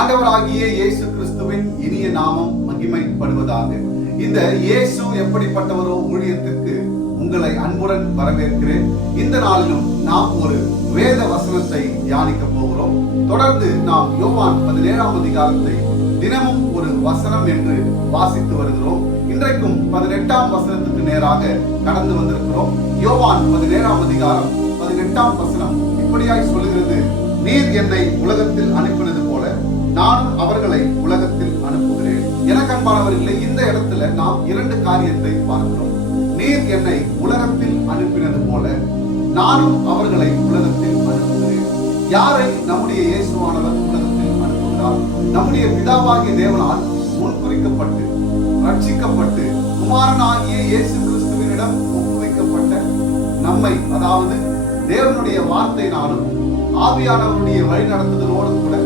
ஆண்டவராகிய இயேசு கிறிஸ்துவின் இனிய நாமம் மகிமைப்படுவதாக. இந்த இயேசு எப்படிப்பட்டவரோ ஊழியத்திற்கு உங்களை அன்புடன் வரவேற்கிறேன். இந்த நாளிலும் நாம் ஒரு வேத வசனத்தை தியானிக்க போகிறோம். தொடர்ந்து நாம் யோவான் 17ஆம் அதிகாரத்தை தினமும் ஒரு வசனம் என்று வாசித்து வருகிறோம். இன்றைக்கும் 18ஆம் வசனத்துக்கு நேராக கடந்து வந்திருக்கிறோம். யோவான் 17ஆம் அதிகாரம் 18ஆம் வசனம் இப்படியாய் சொல்லுகிறது: நீர் என்னை உலகத்தில் அனுப்பினது போல நானும் அவர்களை உலகத்தில் அனுப்புகிறேன். எனக்கு அன்பானவர்களே, இந்த இடத்துல நாம் இரண்டு காரியத்தை பார்க்கிறோம். நீர் என்னை உலகத்தில் அனுப்பினது போல நானும் அவர்களை உலகத்தில் அனுப்புகிறேன். யாரை நம்முடைய இயேசுவானவர் உலகத்தில் அனுப்புகிறார்? நம்முடைய பிதாவாகிய தேவனால் முன்குறிக்கப்பட்டு ரட்சிக்கப்பட்டு குமாரனாகிய இயேசு கிறிஸ்துவினிடம் ஒப்புவிக்கப்பட்ட நம்மை, அதாவது தேவனுடைய வார்த்தையினாலும் ஆவியானவருடைய வழி நடத்துதலோடு கூட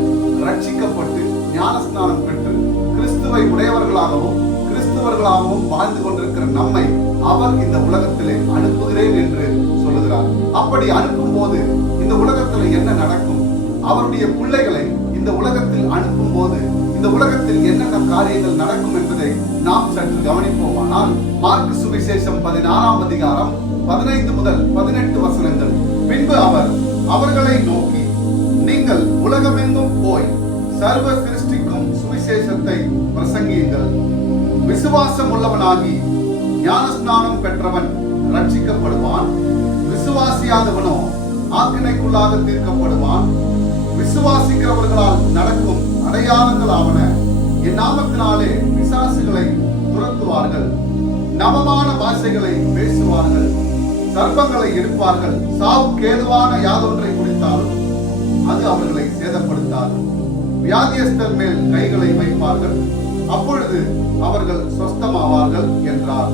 ரட்சிக்கப்பட்டு ஞானஸ்நானம் பெற்று கிறிஸ்துவை உடையவர்களாகவும் கிறிஸ்துவர்களாகவும் வாழ்ந்து கொண்டிருக்கிற நம்மை அவர் இந்த உலகத்திலே அனுப்புகிறேன் என்று சொல்லுகிறார். அப்படி அனுப்பும் போது இந்த உலகத்தில் என்ன நடக்கும்? அவருடைய பிள்ளைகளை இந்த உலகத்தில் அனுப்பும் போது இந்த உலகத்தில் என்னென்ன காரியங்கள் நடக்கும் என்பதை நாம் சற்று கவனிப்போமானால், மார்க்கு சுவிசேஷம் 16ஆம் அதிகாரம் 15 முதல் 18 வசனங்கள். பின்பு அவர் அவர்களை நோக்கி, நீங்கள் உலகமெங்கும் போய் சர்வ சிருஷ்டிக்கும் சுவிசேஷத்தை பிரசங்கியுங்கள். விசுவாசம் உள்ளவனாகி ஞானஸ்நானம் பெற்றவன் ரட்சிக்கப்படுவான், விசுவாசியாதவனோ ஆக்கினைக்குள்ளாக தீர்க்கப்படுவான். விசுவாசிக்கிறவர்களால் நடக்கும் அடையாளங்களாவன: என் நாமத்தினாலே பிசாசுகளை துரத்துவார்கள், நவமான பாஷைகளை பேசுவார்கள், சர்ப்பங்களை எடுப்பார்கள், சாவுக்கு ஏதுவான யாதொன்றை குடித்தாலும் அது அவர்களை சேதப்படுத்தாது. வியாதியஸ்தர் மேல் கைகளை வைப்பார்கள், அப்பொழுது அவர்கள் சொஸ்தமாவார்கள் என்றார்.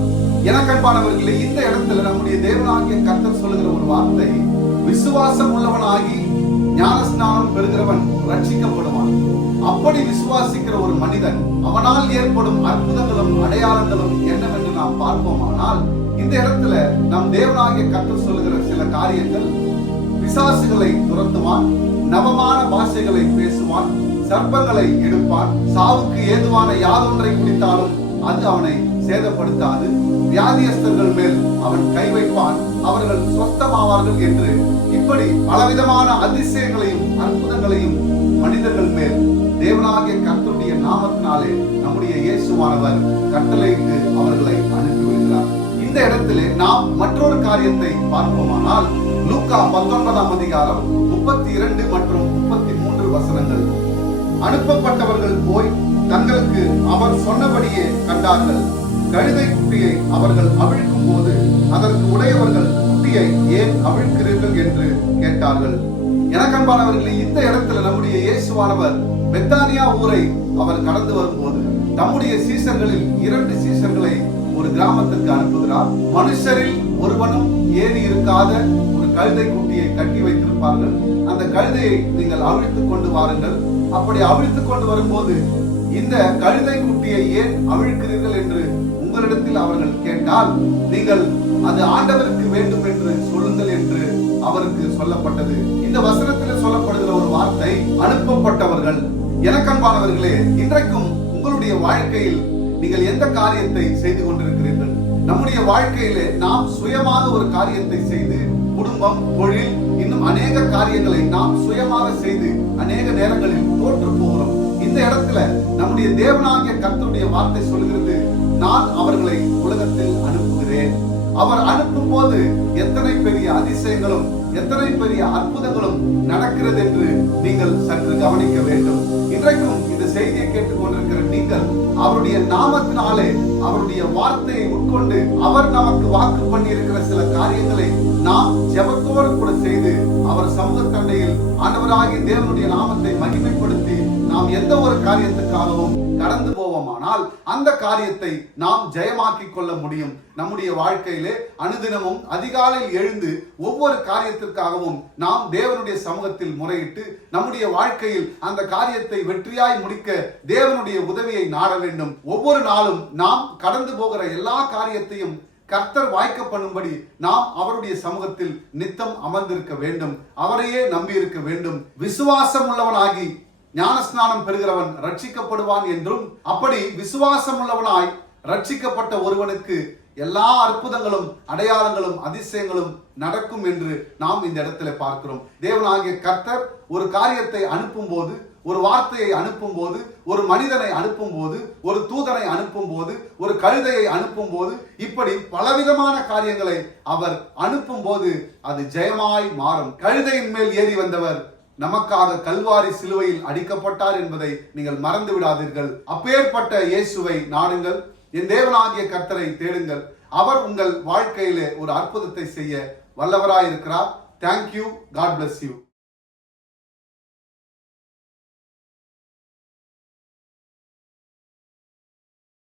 எனக்கு அன்பானவர்களே, இந்த இடத்துல நம்முடைய தேவனாகிய கர்த்தர் சொல்லுகிற ஒரு வார்த்தை: விசுவாசம் உள்ளவனாகி ஞானஸ்நானம் பெறுகிறவன் ரட்சிக்கப்படுவான். அப்படி விசுவாசிக்கிற ஒரு மனிதன், அவனால் ஏற்படும் அற்புதங்களும் அடையாளங்களும் என்னவென்று நாம் பார்ப்போமானால், இந்த இடத்துல நம் தேவனாகிய கர்த்தர் சொல்லுகிற சில காரியங்கள்: பிசாசுகளை துரத்துவான், நவமான பாஷைகளை பேசுவான், சர்ப்பங்களை எடுப்பான், சாவுக்கு ஏதுவான யாதொன்றை குடித்தாலும் அது அவனை சேதப்படுத்தாது, வியாதியஸ்தர்கள் மேல் அவன் கை வைப்பான், அவர்கள் சொஸ்தமாவார்கள் என்று இப்படி பலவிதமான அதிசயங்களையும் அற்புதங்களையும் மனிதர்கள் மேல் தேவனாகிய கர்த்தருடைய நாமத்தினாலே நம்முடைய இயேசுவானவர் கட்டளையிட்டு அவர்களை அனுப்பிவிடுகிறார். இந்த இடத்திலே நாம் மற்றொரு காரியத்தை பார்ப்போமானால், லூக்கா 19ஆம் அதிகாரம் 32 மற்றும் 33 வசனங்கள். அனுப்பப்பட்டவர்கள் போய் தங்களுக்கு அவர் சொன்னபடியே கண்டார்கள். கழுதை குட்டியை அவர்கள் அவிழ்க்கும் போது அதற்கு உடையவர்கள், குட்டியை ஏன் அவிழ்க்கிறீர்கள் என்று கேட்டார்கள். எனக்கு அன்பானவர்களே, இந்த இடத்துல நம்முடைய இயேசுவானவர் பெத்தானியா ஊரை அவர் கடந்து வரும்போது தம்முடைய சீசர்களில் 2 சீசர்களை ஒரு கிராமத்திற்கு அனுப்புகிறார். மனுஷரில் ஒருவனும் ஏறி இருக்காத ஒரு கழுதை குட்டியை கட்டி வைத்திருப்பார்கள். அந்த கழுதையை நீங்கள் அவிழ்த்து கொண்டு வாருங்கள். அப்படி அவிழ்த்து கொண்டு வரும்போது இந்த கழுதை குட்டியை ஏன் அவிழ்க்கிறீர்கள் என்று உங்களிடத்தில் அவர்கள் கேட்டால், நீங்கள் அது ஆண்டவருக்கு வேண்டும் என்று சொல்லுங்கள் என்று அவருக்கு சொல்லப்பட்டது. இந்த வசனத்தில் சொல்லப்படுகிற ஒரு வார்த்தை அனுப்பப்பட்டவர்கள். எனக்கன்பானவர்களே, இன்றைக்கும் உங்களுடைய வாழ்க்கையில் நீங்கள் எந்த காரியத்தை செய்து கொண்டிருக்கிறீர்கள்? நம்முடைய வாழ்க்கையிலே நாம் சுயமாக ஒரு காரியத்தை செய்து குடும்பம், தொழில், இன்னும் அநேக காரியங்களை நாம் சுயமாக செய்து அநேக நேரங்களில் தோற்று போகிறோம். இந்த இடத்துல நம்முடைய தேவனாகிய கர்த்தருடைய வார்த்தை சொல்கிறது: நான் அவர்களை உலகத்தில் அனுப்புகிறேன். அவர் அனுப்பும் போது எத்தனை பெரிய அதிசயங்களும் எத்தனை பெரிய அற்புதங்களும் நடக்கிறது என்று நீங்கள் சற்று கவனிக்க வேண்டும். இன்றைக்கும் இந்த செய்தியை கேட்டுக்கொண்டிருக்கிற நீங்கள் அவருடைய நாமத்தினாலே அவருடைய வார்த்தையை உட்கொண்டு அவர் நமக்கு வாக்கு பண்ணி இருக்கிற சில காரியங்களை நாம் ஜெபத்தோடு கூட செய்து அவர் சமூக தண்டையில் ஆண்டவராகிய தேவனுடைய நாமத்தை மகிமைப்படுத்தி நாம் எந்த ஒரு காரியத்துக்காகவும் கடந்து போவோமானால் அந்த காரியத்தை நாம் ஜெயமாக்கி கொள்ள முடியும். நம்முடைய வாழ்க்கையிலே அனுதினமும் அதிகாலையில் எழுந்து ஒவ்வொரு காரியத்திற்காகவும் நாம் தேவனுடைய சமூகத்தில் முறையிட்டு நம்முடைய வாழ்க்கையில் அந்த காரியத்தை வெற்றியாய் முடிக்க தேவனுடைய உதவியை நாட வேண்டும். ஒவ்வொரு நாளும் நாம் கடந்து போகிற எல்லா காரியத்தையும் கர்த்தர் வாய்க்க பண்ணும்படி நாம் அவருடைய சமூகத்தில் நித்தம் அமர்ந்திருக்க வேண்டும். அவரையே நம்பி இருக்க வேண்டும். விசுவாசம் உள்ளவனாகி ஞானஸ்நானம் பெறுகிறவன் ரட்சிக்கப்படுவான் என்றும், அப்படி விசுவாசம் உள்ளவனாய் ரட்சிக்கப்பட்ட ஒருவனுக்கு எல்லா அற்புதங்களும் அடையாளங்களும் அதிசயங்களும் நடக்கும் என்று நாம் இந்த இடத்துல பார்க்கிறோம். தேவனாகிய கர்த்தர் ஒரு காரியத்தை அனுப்பும் போது, ஒரு வார்த்தையை அனுப்பும் போது, ஒரு மனிதனை அனுப்பும் போது, ஒரு தூதனை அனுப்பும் போது, ஒரு கழுதையை அனுப்பும் போது, இப்படி பலவிதமான காரியங்களை அவர் அனுப்பும் போது அது ஜெயமாய் மாறும். கழுதையின் மேல் ஏறி வந்தவர் நமக்காக கல்வாரி சிலுவையில் அடிக்கப்பட்டார் என்பதை நீங்கள் மறந்து விடாதீர்கள். அப்பேற்பட்ட இயேசுவை நாடுங்கள், என் தேவனாகிய கர்த்தரை தேடுங்கள். அவர் உங்கள் வாழ்க்கையிலே ஒரு அற்புதத்தை செய்ய வல்லவராயிருக்கிறார். தேங்க்யூ. God bless you.